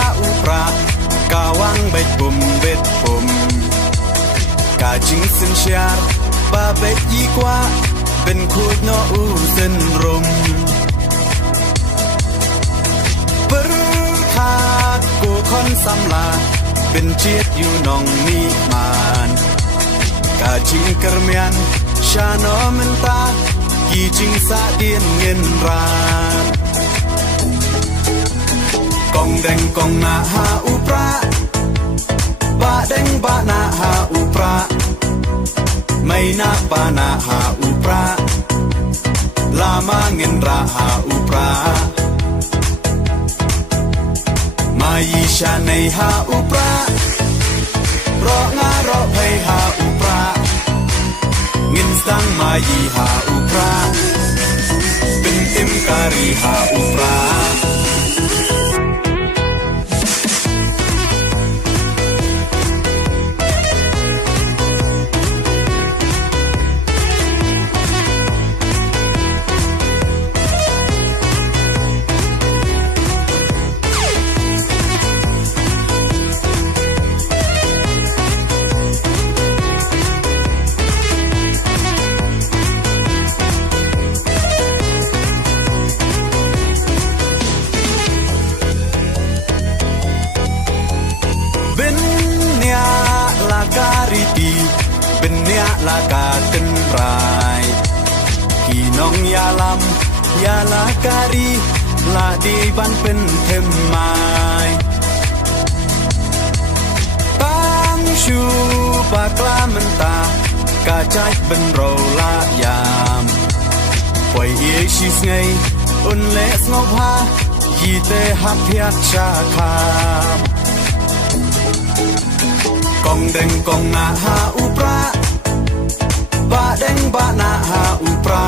าอุปรากาวังเบ็ดปุ่มเบ็ดปุ่มกาจิงสินเชียร์บาเบ็ดยี่กว่าเป็นคูดโนอูเส้นรมปรึคากูคอนสำลาเป็นเจียดอยู่นองนี้มานกาจิงกระเมียนชาโนมันตากี่จิงสะเดียนเงินรานกองแดงกองนาหาอุปราบะแดงบะนาหาอุปราไม่นาปานาหาอุปราลามาเงินราหาอุปรามายิชาในหาอุปรารองารอเพหาอุปราเงินสังมายีหาอุปราเป็นอิมการีหาอุปราเป็นเนียลากาตึนรายพี่น้องยาลำยาลาการีลาดีบันเป็นเทมไม้ตั้งชูปากลามันตากาใจเป็นเราลายามปล่อยเอชิสไงอุ่นเล็สงบฮายีเตหักเพียกชาคามกองแดงกองนาหาอุปราบะแดงบะนาหาอุปรา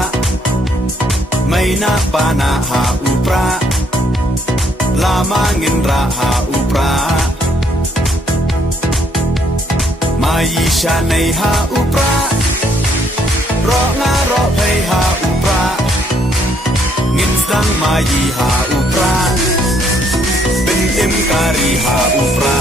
ไม่นาปานาหาอุปราลามาเงินราหาอุปรามายิชาในหาอุปรารองารอเพหาอุปราเงินสังมายีหาอุปราเป็นอิมการีหาอุปรา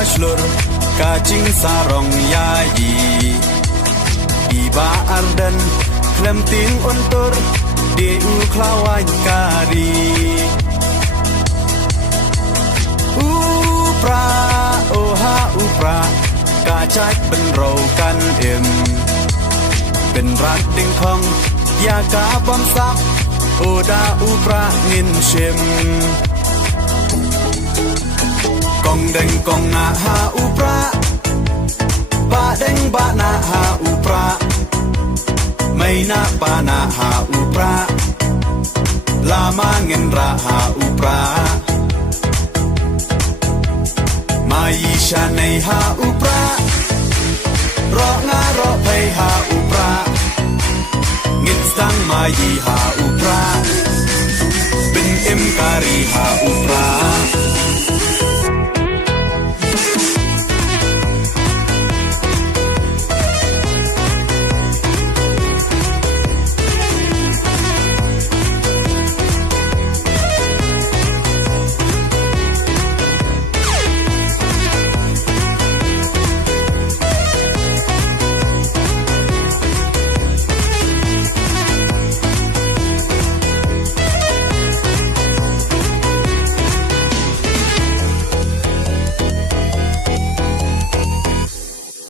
Bachelor kajing sarong yayi Iba ardan klemting untur di uklawan kari Upra oha upra kajak ben row kan im Ben rat ding kong ya ka bom sak oda upra ngin shimกองแดงกองนาหาอุปราบะแดงบะนาหาอุปราไม่นาปานาหาอุปราลามาเงินราหาอุปรามายิชาในหาอุปรารองารอเพหาอุปราเงินสังมายีหาอุปราเป็นอิมการีหาอุ